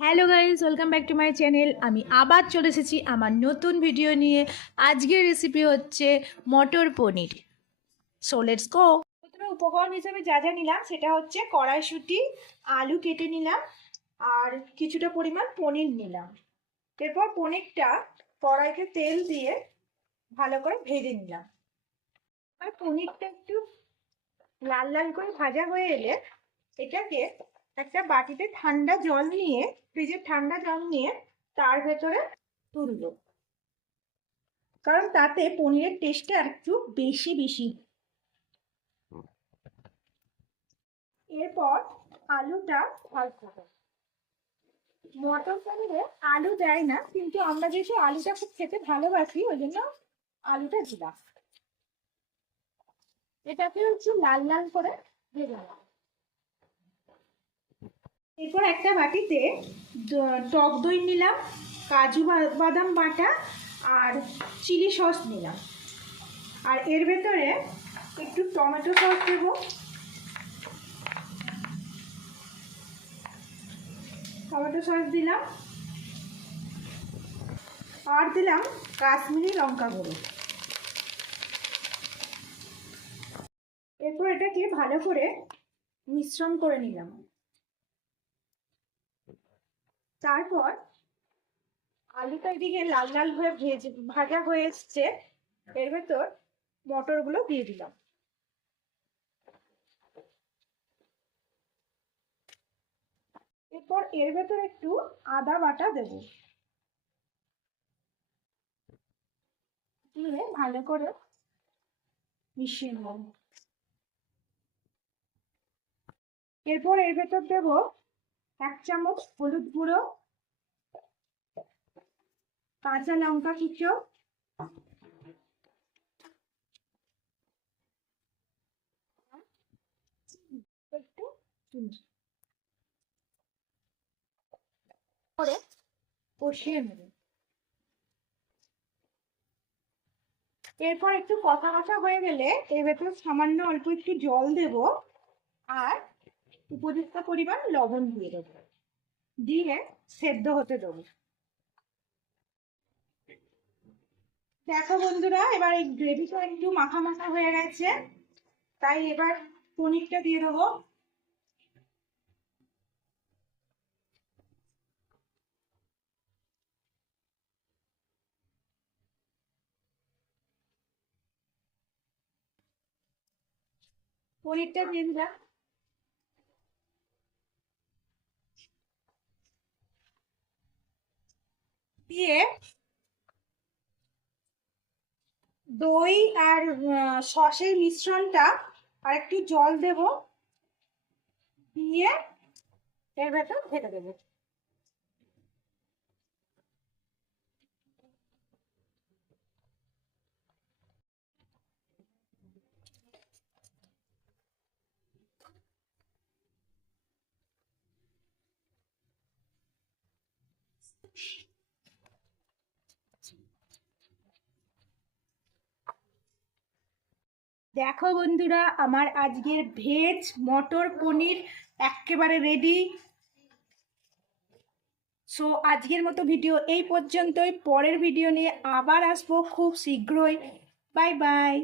Hello guys welcome back to my channel আমি আবার চলে এসেছি আমার নতুন ভিডিও নিয়ে। আজকের রেসিপি হচ্ছে মটর পনির। সো লেটস গো প্রথমে উপকরণ হিসেবে যা যা নিলাম, সেটা হচ্ছে কড়াইশুঁটি, আলু কেটে নিলাম, আর কিছুটা পরিমাণ পনির নিলাম। এরপর পনিরটা কড়াইতে তেল দিয়ে ভালো করে ভেজে নিলাম। আর পনিরটা একটু লাল লাল করে ভাজা হয়ে এলে, এটাকে একটা বাটিতে ঠান্ডা জল নিয়ে ফ্রিজের ঠান্ডা জল নিয়ে তার ভেতরে তুলবো। কারণ তাতে পনিরের টেস্টটা একটু বেশি বেশি। এরপর আলুটা মটর পনিরে আলু দেয় না, কিন্তু আমরা যেহেতু আলুটা খুব খেতে ভালোবাসি, ওই জন্য আলুটা দিলাম। এটাকে একটু লাল লাল করে ভেজে নেব। এরপর একটা বাটিতে টক দই নিলাম, কাজু বাদাম বাটা আর চিলি সস নিলাম। আর এর ভেতরে একটু টমেটো সস দেবো। টমেটো সস দিলাম। আর দিলাম কাশ্মীরি লঙ্কা গুঁড়ো। এরপর এটাকে ভালো করে মিশ্রণ করে নিলাম। তারপর আলুটা এদিকে লাল লাল হয়ে ভেজে, ভাজা হয়ে এসছে। এর ভেতর মটরগুলো দিয়ে দিলাম। এরপর এর ভেতর একটু আদা বাটা দেব। দিয়ে ভালো করে মিশিয়ে নেব। এরপর এর ভেতর দেব এক চামচ হলুদ গুঁড়ো কাঁচা লঙ্কা কুচো একটু করে কষিয়ে নেব। এরপর একটু কষা কষা হয়ে গেলে এর ভেতর সামান্য অল্প একটু জল দেব আর উপযুক্ত পরিমাণ লবণ দিয়ে দেবো। দিয়ে সেদ্ধ হতে দেবো। দেখো বন্ধুরা, এবার এই গ্রেভিটা একটু মাখা মাখা হয়ে গেছে। তাই এবার পনিরটা দিয়ে দেবো। পনিরটা দিয়ে দিলাম। দিয়ে দই আর সসের মিশ্রণটা আর একটু জল দেব দিয়ে এর ভেতর ঢেকে দেবো। দেখো বন্ধুরা, আমার আজকের ভেজ মটর পনির একেবারে রেডি সো আজকের মতো ভিডিও এই পর্যন্তই। পরের ভিডিও নিয়ে আবার আসব খুব শীঘ্রই। Bye bye